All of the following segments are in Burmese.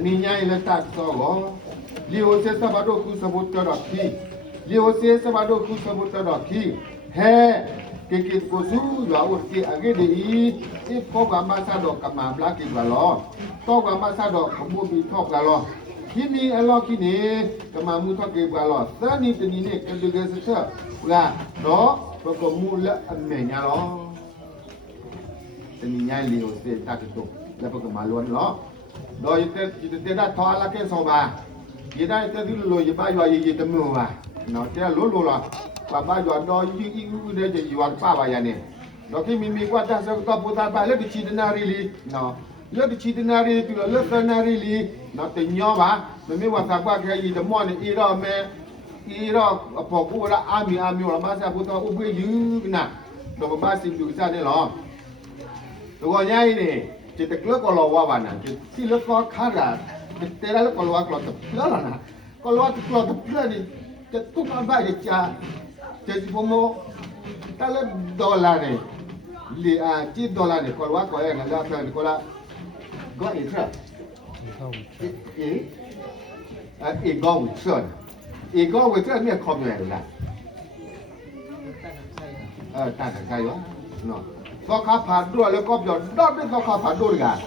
Niña y la taxo, Leo se sabado ku saboto roki, Leo se sabado ku saboto roki, he, que que kosu ya urti age de i, e ko ga ma sa do kama bla ki ba lo, to ga ma sa do ko mu bi thok la lo. Kini alo kini kama mu thok ke ba lo, sa ni te ni ne ke de ge se sa, la, do, ko ko mu la me nya lo. တနည်းညာလီကိုစေတ တော့ရတဲ့တဲ့တာထွာလာကဲဆောပါရတဲ့တဲ့သူလိုရပါရွာရရတမောပါနော်တဲ့လိုလိုလားဘာဘာရွာတော့ယူယူဦးတဲ့ကြရွာပါပါရနေတော့ကိမိမိကွာတာဆောတော့ပူတာပါလက်ချီဒနာရီလီနော်လက်ချီဒနာရီတူလက်ဆနာရီလီနော်တညောပါမမေဝါသာကွာခဲရတမောနေအေတော့မဲအေတော့အပေါ်ကူရာအာမီအာမီရာမဆာပူတာဥပွေယူနာတော့မစင်လူစားနေလောတော့ညာရင်းနေ Chiteklo kolowawana, silo ko kara, tera lo kolowa klo to plana na. Kolowa to klo to plani, te tu ka ba de cha, te pomo tale dolare. Li a ti dolare kolowa ko e na da fa ni kola. Go itra. E e go with son. E go with son ne kom ne la. เออตาตาใจวะเนาะ ข้าผ่านด้วยแล้วก็หย่อนนอดด้วยข้าผ่านด้วยกัน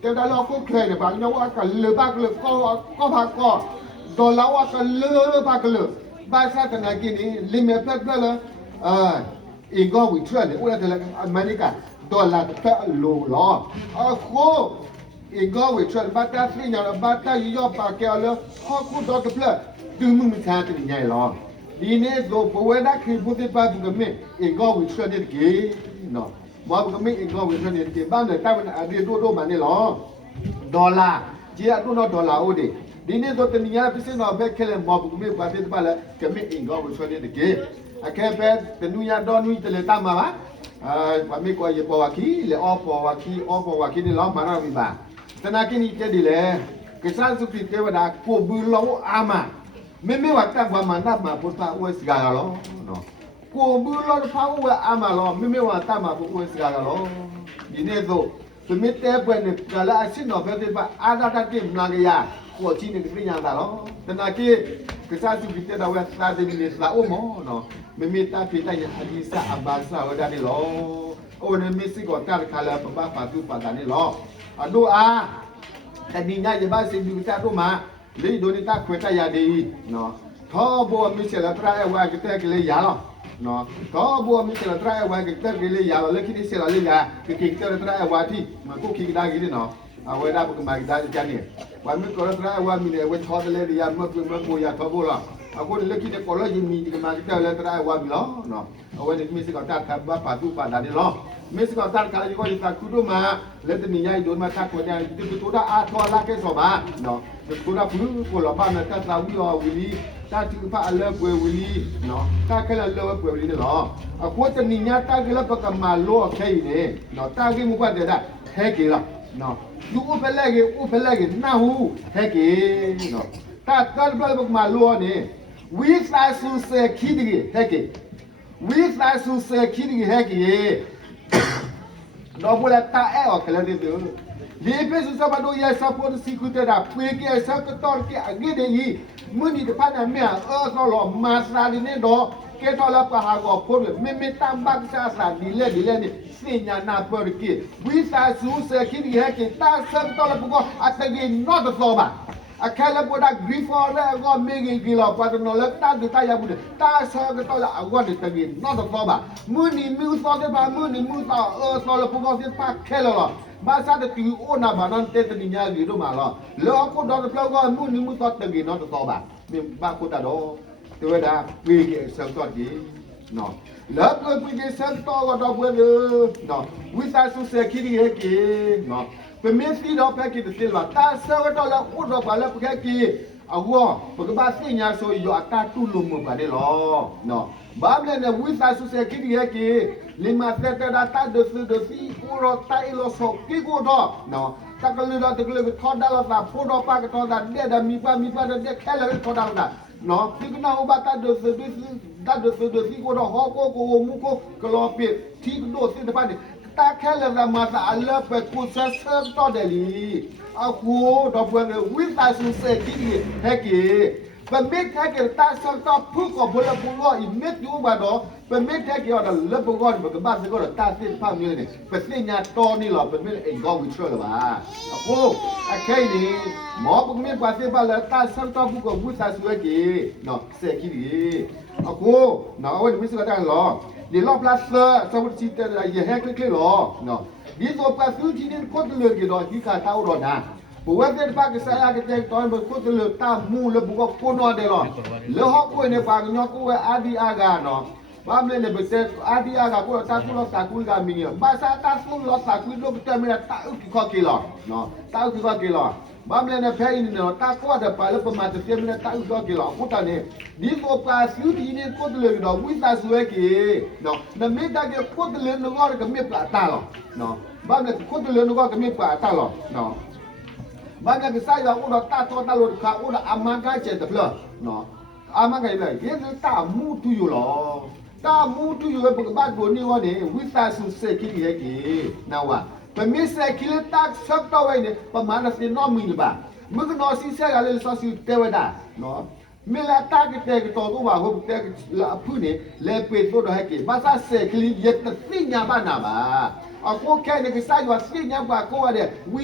แต่ได้เราก็เคยเนบางอย่างว่ากันเลือบางเลือก็ก็พักก็ดอลาว่ากันเลือบางเลือบ้านชาตินากินี้ลิมิเต็ดด้วยเลยเอออีกก็วิทยาเนี่ยอุลาเดลอเมริกาดอลลาร์เตะลูล้อโอ้โหอีกก็วิทยาบ้านตาสิญญาบ้านตายี่ยอปากแก้วเลยข้อคู่ดอทเพื่อดึงมึงมีทางติใหญ่ล้อดีเนี่ยโดนป่วยได้คือพูดได้ไปบุกเมฆอีกก็วิทยาเนี่ยกี่ နော်ဘာဘကမေအကောဝိဆွတဲ့ကေဘာနဲ့တာဝန်အဒီတို့တို့မနေလောဒေါ်လာကြီးအတူတော့ဒေါ်လာဟုတ်တယ်ဒီနေ့ဆိုတနည်းအားဖြင့်တော့ဘက်ခဲလဲဘာဘကမေပါတဲ့ပါလဲကမေအကောဝိဆွတဲ့ကေအခဲပဲတနူရတော့နွီတလေတမပါအာဘာမေကိုရပေါ်ဝခီလေအောပေါ်ဝခီအောပေါ်ဝခီဒီလောမနာဝိပါတနာကိနီတဲ့ဒီလေကစားစုပိတေဝဒကိုဘူးလောအာမ me me wa ta gwa ma na ma po ta we siga ga lo no ko bu lo pa we a ma lo me me wa ta ma po we siga ga lo di ne so so me te pwe ne ka la a sin no pe te ba a da ta ke mna ga ya ko chi ne ni nya da lo ta na ke ke sa su bi te da we ta de ni la o mo no me me ta pe ta ya adi sa aba sa wa da ni lo o ne me si ko ta ka la pa pa pa tu pa da ni lo a do a တတိညာရပါစေဒီတာတို့မှာလေဒိုနေတာခွေတရတဲ့နော်သောဘောမီချလာတရာဝါကတဲ့ကလေးရလော နော်သောဘောမီချလာတရာဝါကတဲ့ကလေးရလောလက်ခိဒီဆလာလေးရကကိကတရာဝါတိမကိုခိကဒါကြီးနော်အဝဲဒါပကမကဒါကြနေဝါမီကောတရာဝါမီနေဝဲသော တလေးရမကွမကိုရသောဘောလားအခုလက်ခိတဲ့ကောလာဂျီမီဒီကမာကတဲ့လက်တရာဝါမီလောနော်အဝဲဒီမီစကတာခဘပါတူပါဒါနေလော Miss ko tar kala ko ita kudo ma let ni nyai don ma ta ko nya di to da a to la ke so ba no de ko da pu ko la ba na ta ta wi o wi li ta ti pa a le pwe wi li no ta ke la le pwe wi li no a ko ta ni nya ta ke la pa ka ma lo ke ne no ta ke mu pa de da he ke la no du u pe le ke u pe le ke na hu he ke no ta ta ba ba ma lo ne wi sa su se ki di he ke wi sa su se ki di he ke တော့ဘလာတာအဲ့ကလည်း ဒီလိုဒီပေစစဘာဒိုရဆပ်ပေါ်စီကူတဲ့တာပွေကဲဆပ်တော့ကအဂိဒေကြီးမွနီတဖာနာမြအောတော့လောမစရာဒီနေတော့ကဲတော့လာပါဟာကိုဖို့မေမေတမ်ဘတ်ဆာဆာဒီလေဒီလေနေစညာနာပေါ်ကီဝီစာဆူစခိဒီဟကတာဆပ်တော့လပကောအတကြီး not the floor အခါလပေါ်တာ grief for လဲကောမေဂီကီလော ပတ်နော်လက်တာဒတာရဘူးတာဆောကတော့လာအဝတ်တကင်း not the floor မူနီမူသောတဲ့ပါမူနီမူသောအော်သောလပကောစစ်ပါခဲလောဘာသာတတီအိုနာဘာနန်တဲ့တညာကြီးတို့မှာလောလောကိုတော့ပလောကမူနီမူသောတကင်း not the floor မြဘာကိုတာတော့တေဝဒဝေကေဆောတော့ကြီးနော်လောကပိကေဆောတော့တော့ဘွေနော်ဝိသဆုစခိရီဟကေနော် pe me si do pe ki de silva ta sa wa do la u do ba la pe ki a wo pe ka ba si nya so yo ata tu lu mo ba de lo no ba ble ne wi sa su se ki di ki li ma se ta da ta de su de si u ro ta i lo so ki go do no ta ka lu do ta ka lu tho da la ta pho do pa ka tho da de da mi pa mi pa de khe la tho da la no ti ka na u ba ta de su de si da de su de si go do ho ko ko mu ko ka lo pi ti do si de pa ni တာခဲလရမသာအလပကုဆဆတော့တယ်လီအခုတော့ပွင့်ဝိသဆုစေကိဟဲကေပမေခက်ကေတာဆောက်တော့ဖုကဘလပူလောအမက်ယူဘာတော့ပမေခက်ကေတော့လဘကောဘကဘာစကောတာစစ်ဖမ်း နေတယ်ပစညာတော်နေလောပမေအင်ကောဝီထရပါအခုအခိုင်နေမောပမေပါစေပါလာတာဆောက်တော့ဖုကဝိသဆုကေနော်စေကိအခုနော်ဝိဝိစကတန်လောဒီလောပလတ်စစဝတ်စီတဲ့ရဟဲကလေလောနော်ဒီတော့ပတ်သူကြီးနေကိုတလေကတော့ဒီကတာတော့နာဘဝတဲ့ပါကစားရတဲ့တော့ဘကိုတလေတာမူလဘကကို နော်တယ်လောလေဟောကိုနေပါညောကိုအာဒီအာဂါနော်ဘာမလဲနေဘတဲ့အာဒီအာဂါကိုတာကူလောတာကူကမီနီဘာသာတာကူလောတာကူလောဘတဲ့မရတာဥကိခောကေလောနော်တာဥကိခောကေလောဘာမလဲနေဖဲနေနော်တာကွာတဲ့ပါလပမာတဲ့ပြမရတာဥကိခောကေလောဟုတ်တယ်ဒီကိုပါစုဒီနေကိုတလေတော့ဝိသဆွဲကေနော်နမေတာကေကိုတလေနော်ကမေပလာတာလောနော်ဘာမလဲကိုတလေနော်ကမေပလာတာလောနော် baga ke saya udah tak tahu tahu ka udah amaga je de blo no amaga ile ye de ta mu tu yo lo ta mu tu yo be ba do ni wo ni wi ta su se ki ye ki na wa pe mi se ki le ta sak to we ni pa ma na si no mi ni ba mu ko no si se ga le so si te we da no မလာတာကတဲ့ကတော့ဘာဟုတ်တဲ့လာဖူးနေလေပေဆိုတော့ဟဲ့ကေဘာသာဆက်ကလေးရက်တသိညာဘာနာပါအခုခဲနေကစားရသိညာဘာကိုရတဲ့ဝိ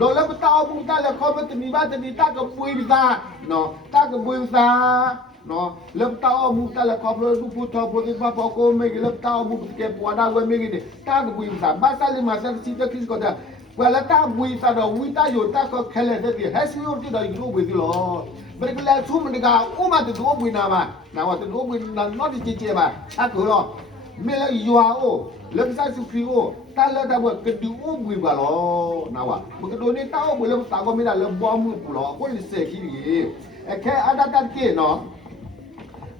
သာဆွဲကေစက်ကလေးနာဝဟဲ့ကေတော့လည်းပတောဘူးတာလည်းခေါ်မတမီဘာတမီတာကပွေးပါနော်တာကပွေးပါနော်လက်တောမူတလည်းခေါ်လို့ပူတော်ပူဒီပါပေါ်ကိုမေလက်တောမူကေပွားတာဝဲမေကေတာကပွေးပါဘာသာလေးမဆက်စီတကိစကောတာ wala ta bui sa do wi ta yo ta ko khale de ti has yo ti do yu bui ti lo ber ko la chu mun ga o ma de do bui na ma na wa de do bui na no di che che ba cha ko lo me la yo a o le sa su kri o ta la da bo ke du o bui ba lo na wa bu ke do ni ta o bui le ta ko mi la le bo mu pu lo ko li se ki ri e ke ada ta ke no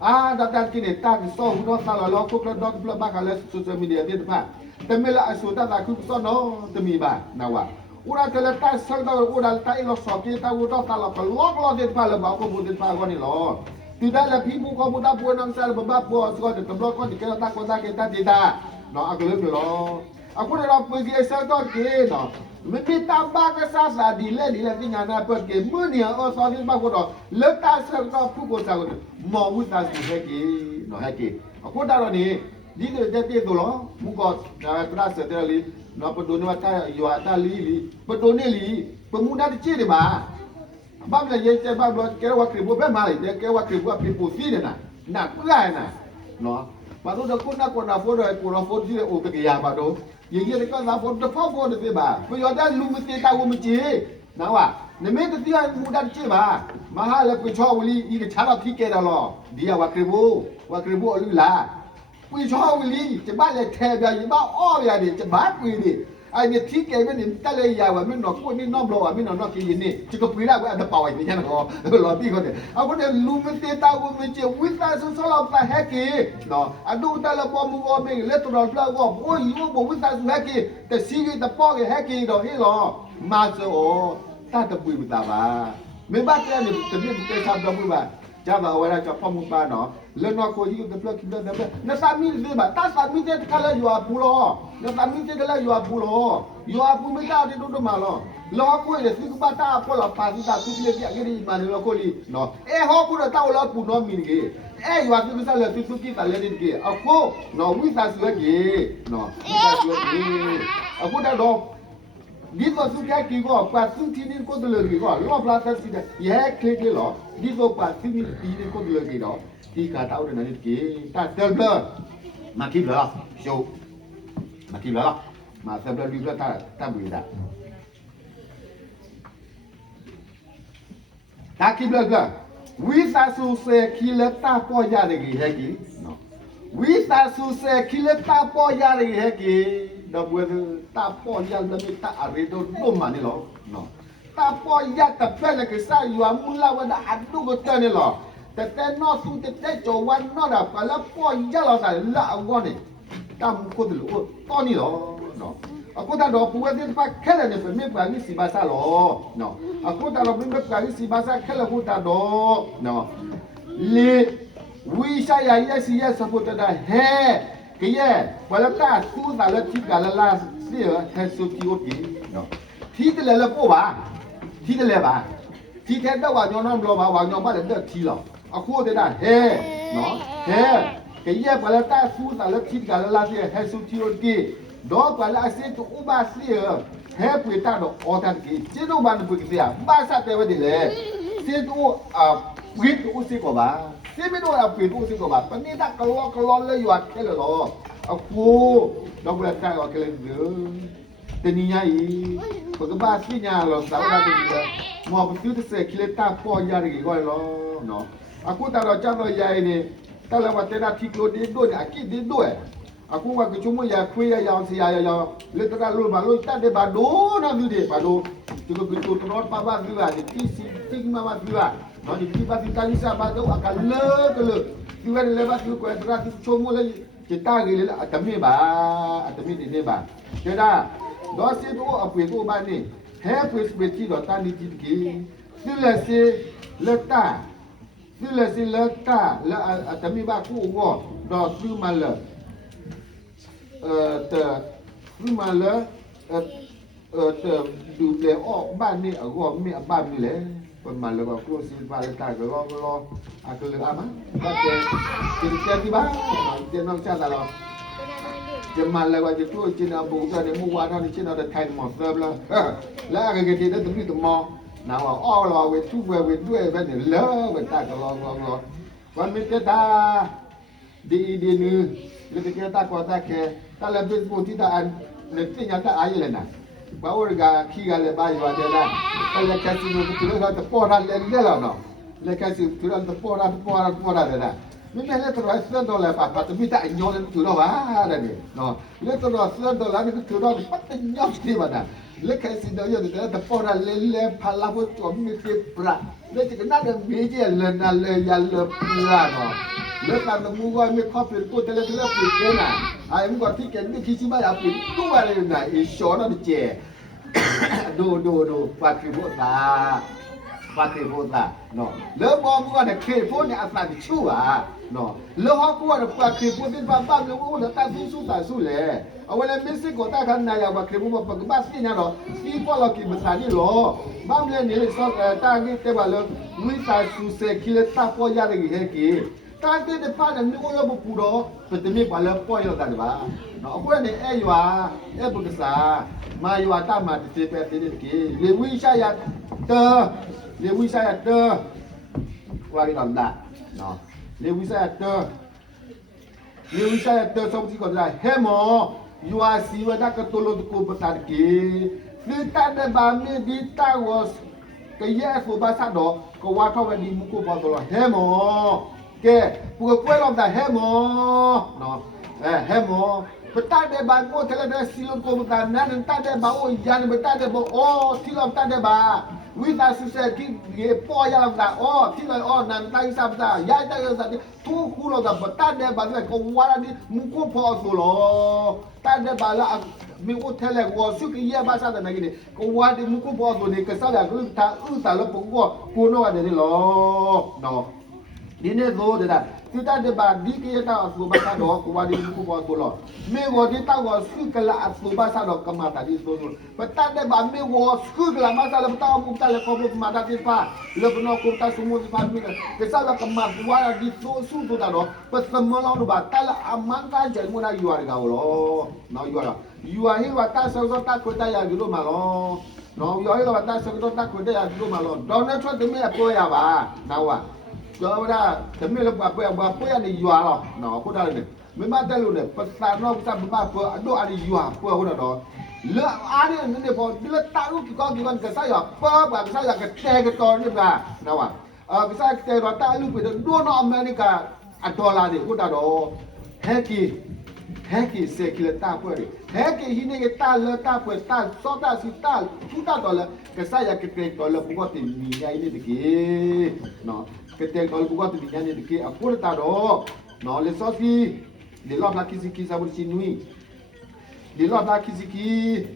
အာဒါတကိနေတာကစောဟူတော့ဆာလာလောကုကလောဒေါတ်ဘလဘကလည်းဆိုရှယ်မီဒီယာတဲ့ပါတမလာအဆူတာကခုစောနော်တမီပါနာဝဥရာတလတာဆလတော့ဥရာတိုင်လောစောပြေတာဝတော့တာလောကလောကလောတဲ့ပါလဘာကိုဘူတဲ့ပါကောနီလောတိဒါလဖီဘူကိုဘူတာပွနမ်ဆာလဘဘပေါ်စကောတဲ့တဘလကောဒီကလာတာကောတာကေတာတီတာနော်အကလေးလောအခုတော့ပွေကြီးဆက်တော့ကေနော်မမေတာဘာကစားစာဒီလေ ဒီလေပညာနာပတ်ကေမနီအောစောဒီဘကတော့လက်တာဆက်တော့ဖုကိုစားကိုမောဝတ်တာစီဟဲကေနော်ဟဲကေအခုတော့နေဒီတဲ့တဲ့တို့လောမူကောဒါကရစတဲ့လီနော်ပဒိုနေဝတာယောတာလီလီပဒိုနေလီပမူနာတချေတယ်ပါဘာမလဲရဲ့တဲ့ဘာလို့ကဲဝါ ကရီဘဘမာလေတဲ့ကဲဝါကရီဘပြပိုစီနေတာနာပလာနာနော်ဘာလို့တော့ခုနကနာဖို့တော့ကိုရဖို့ဒီအိုတကရပါတော့ရေရေကသာဖို့တော့ဖို့ဖို့တဲ့ပါပြရတဲ့လူမတေတာဝမချေနော်ဝနမေတတိယမူဒတ်ချေပါမဟာလပချောဝလီဤကချာတော့ဖိကေတယ်လောဒီယဝါကရီဘဝါကရီဘအလူလားပွေချောဝလီ ကျမလည်းထဲပြရင်မအော်ရတယ်ကျမပွေနေအဲ့ဒီထိကဲမင်းတက်လေရဝမင်းတော့ကိုနေတော့ဘလောမင်းတော့ကိရင်နေချကပွေလာကအတပါဝိုင်ညနော်လောတိကိုတဲ့အခုတဲ့လူမတေတာဝမချေဝိသဆဆလာပဟက်ကေနော်အဒူတလပေါ်မူအမင်းလက်တော်ပလောက်ဘောယူဘဝိသဆဟက်ကေတစီကတပေါ်ဟ က်ကေတော့ဟေလောမာဇောတတ်တပွေမတာပါမင်းဘာတဲ့နေတပြည့်တေချာတော့ဘူးပါ Java wala cha pamu pa no le no ko yi de plok de de na sa mi de ba ta sa mi de kala yo apu lo na sa mi de kala yo apu lo yo apu mi ta de do do ma lo lo ko le si ku pa ta ko la pa si ta ku le ya ge ri ma ne lo ko li no e ho ku da ta lo pu no mi ni ge e yo apu mi sa le su su ki ta le ni ge a ko no wi sa su ge no wi sa su ge a ko da do ဒီတော့သူကကီကောပတ်သူတီနီကိုတလကြီးကောလောပလာသက်စီတဲ့ရဲကလစ်လေလောဒီတော့ပတ်သူနီတီနီကိုတလကြီးတော့ဒီကတောက်တဲ့နေ့ကြီးတတ်တယ်ဘလမကိဘလာရှုပ်မကိဘလာမဆဘလဒီဘလာတာတဘူဒါတာကိဘလာကဝိသဆူစေ ခီလက်တာပေါ်ရတဲ့ကြီးဟဲ့ကြီးနော်ဝိသဆူစေခီလက်တာပေါ်ရတဲ့ဟဲ့ကြီး da puede ta po ya da me ta aredo no mani lo no ta po ya ta pele que sa yo amula wa da adu go tane lo te te no su te te jo wa no da pa la po ya lo sa la wa ne ta mu ko de lo to ni lo no အခုတော့ပူဝဲတဲ့ပါခဲလည်းနေမြပါလိစီပါစားလောနော်အခုတော့မြပါလိစီပါစားခဲလည်းခုတော့နော်လေဝီရှာယာယစီယစဖို့တ da ဟဲ que ya wala ta su da la ti ga la la စီရဟက်ဆိုတီယိုကီနော်ထီးတယ်လည်းပို့ပါထီးတယ်လည်းပါထီးတဲ့တော့ဝါညောင်းတော့မလို့ပါဝါညောင်းပါလည်းတက်ထီးလောက်အခုတည်းကဟဲနော်ဟဲကရဲ့ပလာတာဖူးတာလည်းထီးကလည်းလာစီဟက်ဆိုတီယိုကီတော့ပလာစီတူဥပါ စီရဟဲပွေတာတော့အော်တန်ကီကျေတော့ဘာလို့ပွေကစီယာဘာသာတဲ့ဝဒီလေစီတူအာဝိတူစီကောပါစီမီတော့အပွေတူစီကောပါပနေတာကလောကလောလေရွာခဲလောအခုတော့ဘယ်ကတော့ကလေးတနည်းကြီးပကဘာစီညာလောသာဝတိမောပတူတဲ့ကလေးတာပေါ်ရရီကောလောနော်အခုတော့ကျတော့ရိုင်းနေတလဝတဲတာတိကလိုဒီတို့အ ကိဒီတို့အခုကကချုံမရခွေးရရောင်စီရရရောင်လက်တကလို့ဘာလို့တတ်တယ်ဘာလို့နာမြူတယ်ဘာလို့ဒီလိုကတိုတော့ပါပါမြူရတယ်တီစီတိမမမြူရနော်ဒီပြပါတိကလိစာဘာတော့အခါလေက con mà lừa bảo cô xin và lên tài cái lo lo à cứ lừa ăn á ba tiền tiền tiền đi bác tiền nông cha là lo chỉ mà là gọi chỉ tôi chỉ là bù ra để mua qua đó thì chỉ là để thành một sớm là là cái cái gì đó tụi tụi mò nào mà o lo về chú về về đuôi về để lỡ về ta cái lo lo lo còn mình cái ta đi đi nữa cái cái ta qua ta kề ta là biết bù thì ta ăn nên tin nhà ta ai lên này le na ba o ga ki ga le ba yo de la ta le ka si no tu le ga ta po ra le le la no le ka si tu la ta po ra po ra po ra de la mi me le tro sa do la pa pa tu mi ta nyo le tu lo ba da ni no le tro sa do la ni tu lo pa ta nyo ti ba da le ka si do yo de ta po ra le le pa la bo tu mi ti pra le ti na de mi je le na le ya le pra no လက်တန်မူကမြေခေါပကိုတလည်းတလည်းပြေကနာအိုင်မကတိ ကန်ဒီခီစီမရပြေတူပါလေနာအရှော်တော့ကျဲဒိုဒိုဒိုပတ်ပြေဖို့သာပတ်ပြေဖို့သာနော်လောဘောမူကလည်းခေဖို့နဲ့အသာချူပါနော်လောဟကူကလည်းပတ်ပြေဖို့တဲ့ဘာဘာလို့ဦးလည်းတတ်စုတာစုလေအဝလည်းမစ်စစ်ကိုတာခနာရပါခေဖို့ပကပတ်စညာတော့စီပေါ်လကိမစာဒီလောဘာမလဲနေလေစောတာကြီးတဲ့ပါလို့ဝိစာစုစေခိလက်တာပေါ်ရတဲ့ဟဲ့ကေ တာတဲ့တဲ့ပါနဲ့မျိုးရောပူတော့ပတမေပါလဲပေါ်ရတာပါနော်အခုလည်းအဲ့ရွာအဲ့ပုကစားမာရွာတမတေပဲတေတေကေလေဝိရှာယတလေဝိရှာယတဝါရီတော့ဒါနော်လေဝိရှာယတလေဝိရှာယတစောင့်ကြည့်ကြလားဟဲမောယူအာစီဝဒကတလို့ကိုပတာကေလေတာတဲ့ဘာမီဒီတာဝတ်ကရဲ့ဖဘာသာတော့ကဝါထော က်ဒီမကိုပေါ်တော့ဟဲမောကဲပူကွဲလောက်တာဟဲမောနော်အဲဟဲမောပတတ်တဲ့ဘာကိုတလည်းတဲ့စီလုံးကိုမတာနန်းတတ်တဲ့ဘာကိုရန်ပတတ်တဲ့ဘောအော်တီလောက်တတ်တဲ့ဘာဝိတာဆုဆက်ကိရေပေါ်ရလောက်တာအော်တီလောက်အော်နန်တိုင်းစပ်တာရိုက်တဲ့ရစားတူခုလောက်တာပတတ်တဲ့ဘာလဲကိုဝါရဒီမူကိုပေါ်ဆိုလို့တတ်တဲ့ဘာလာမင်းကိုထဲလဲဝဆုကရပါစားတဲ့နေကိုဝါဒီမူကိုပေါ်ဆိုနေကစားရကူတာဥစားလို့ပုံကိုကိုတော့တယ်လို့နော် ဒီနေ့သောတဲ့တာတိတတဲ့ဘာဒီကေတာအစုဘာသာတော့ကိုဝါဒီကူပေါ်ဆိုလို့မေဝဒီတာဝဆုကလာအစုဘာသာတော့ကမတာဒီဆိုလို့ပတတဲ့ဘာမေဝဆုကလာမသာလပတာမူတလည်းကောဘမတာတိပါလဘနောကုတာဆုမူဖာမီကေဆာလကမဝါဒီဆိုဆုတော့တော့ပသမလောဘာတလအမန်ကဂျယ်မနာယူရကောလို့နော်ယူရယူရဟိဝတာဆောတာကိုတရယူလို့မလို့နော်ယူရဟိဝတာဆောတာကိုတရယူလို့မလို့ဒေါ်န ယ်ထရတ်တမီအပေါ်ရပါနော်ဝါကျော်ဒါသမီးလည်းပွားပွားပွားပွားနေရွာတော့နော်ခုဒါလည်းမမတက်လို့လည်းပစာတော့စပ်မပွားအတော့အရီရွာပွားဟုတ်တော့လာအားရနေနေပေါ်ဒီလက်တာရုကောဒီဝန်ကစားရပါပါကစားရကတဲကတော်နေပါနော်အာကစားတဲတော့တာလူပြတော့ဒိုနော်အမေရိကအဒေါ်လာတွေဟုတ်တော့ဟက် ကီဟက်ကီစက်ကလတာပွားဟက်ကီဟိနေကတာလတာပွားတာစောတာစီတာထူတာတော့လည်းကစားရကတဲတော်လည်းဘောတင်မိရိုင်းနေတကေနော် que te el bugot de nyane de ke aporta do no le sofi le lo la kiziki sa bur chinui le lo la kiziki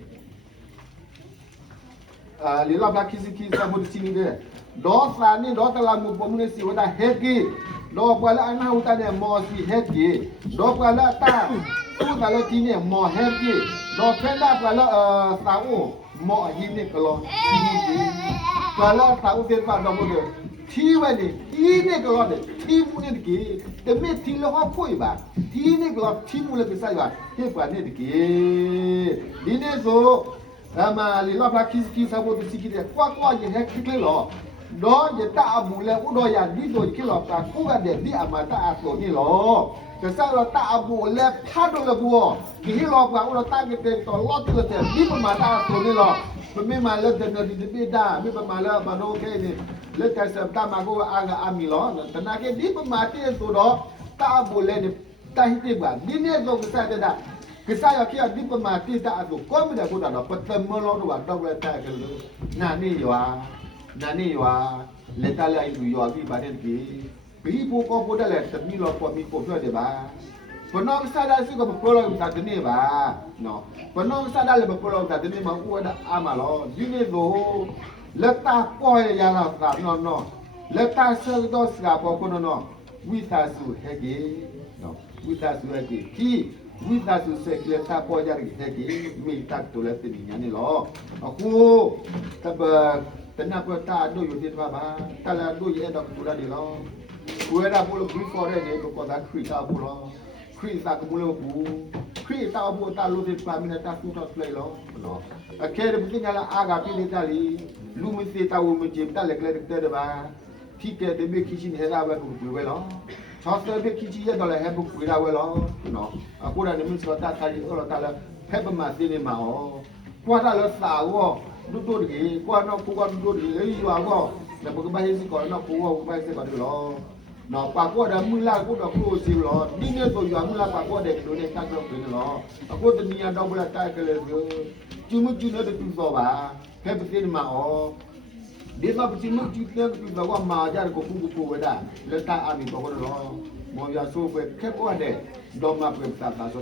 ah le lo la kiziki sa bur chinui de do sa ni do ta la mu bo mu si wada heki do pa la ana uta ne mo si heki do pa la ta u ta la ti ne mo heki တော့ဖက်တာကလာစာအိုမော်အရင်နေကလောတီတီကလာစာအိုတဲ့ကတော့ဘယ်တီဝဲနေတီနေကလောတဲ့တီမူနေတကေတမေတီလောခွေပါတီနေကလောတီမူလည်းပြဆိုင်ပါဟေ့ပါနေတကေဒီနေ့ဆိုအမလီလောဖလာကီစကီဆာဘိုတစီကီတဲ့ကွာကွာရဲ့ဟက်ခစ်လေလောတော့ယတာအဘူလေဥတော်ရဒီတို့ကိလောတာကိုကတဲ့ဒီအမတာအဆိုนี่လောจะสร้างเราตาบูและพัดเราบัวกี่รอบกว่าเราตาเกิดต่อรอดเกิดแต่นี่ประมาณตาตัวนี่หรอมันไม่มาเลิกเดินดีดีได้ไม่ประมาณแล้วมาโนแค่นี้เลิกการเสพตามาก็อางอามีหรอแต่นาแค่นี่ประมาณที่ตัวดอ no ye ta abule udo ya lido kilo ta kuga de di amata aso ni lo ke sa lo ta abule phado le buo ki lo pa udo ta ke te to lo ti te di amata aso ni lo pe mi ma le de no di bi da mi pe ma le ma no ke ni le ta se ta ma go aga ami lo ta na ke di amata aso do ta abule ni ta hi ti ba di ne zo ke sa de da ke sa ya ki di amata aso ko mi da ko da no pe te mo lo do wa do le ta ke na ni yo a ပိုတယ်လေတမီလောပေါ်မီပိုပြောတယ်ပါဘနောဆာဒါစီကပပလောတာတနေပါနော်ဘနောဆာဒါလေပပလောတာတနေမှာဥဝဒအာမလောဒီနေကိုလက်တာပေါ်ရရတာကနော်နော်လက်တာဆယ်တော့စကပေါ်ကနော်နော်ဝိသစုဟဲကေနော်ဝိသစုဟဲကေဒီဝိသစုစက်ကလက်တာပေါ်ကြရဟဲကေမိတတ်တူလက်တင်ညာနေလောအခုတပ တနပတာတို့ယူတဲ့ပါပါတလာတို့ရဲ့တော့ပူလာဒီလောဝဲတာဘလို့ဂရိဖော်တဲ့နေတော့ကခရစ်တာဘူးလားခရစ်တာကဘလို့ဘူးခရစ်တာဘူးတာလို့ဒီပါမီနာတာကူတော့လေလောနော်အကဲရပင်းကလာအာဂါပြနေတာလီလူမစီတာဝမကြည့်တာလက်လက်တဲ့ပါထိကဲတဲ့မိခရှိနေရတာပဲကိုပြောပဲလောချောစတဲ့မိခရှိရတော့လည်းဟဲ့ဘူးပြောပဲလောနော်အခုလည်းမင်းစတာတာကြီးတော့တာလည်းဖက်ပမာသိနေမှာဩကွာတာလည်းစာဝ ဒုတို့ကြီးကွာတော့ကိုကဒုတို့ကြီးလေရွာကောလည်းဘကဘာဟိစကောတော့ကိုကဘာဟိစကောတယ်လော no pa ko da mula ko da ko si lo ni ne to ya mula pa ko de do ne ta ko bin lo ko de ni ya do bla ta ke le so ju mu ju ne de tu so ba ke bi tin ma o de ma bi tin mu ju ne tu so wa ma ja ko ku ko we da le ta a mi ko ko lo mo ya so pe ke ko de do ma pe ta ta so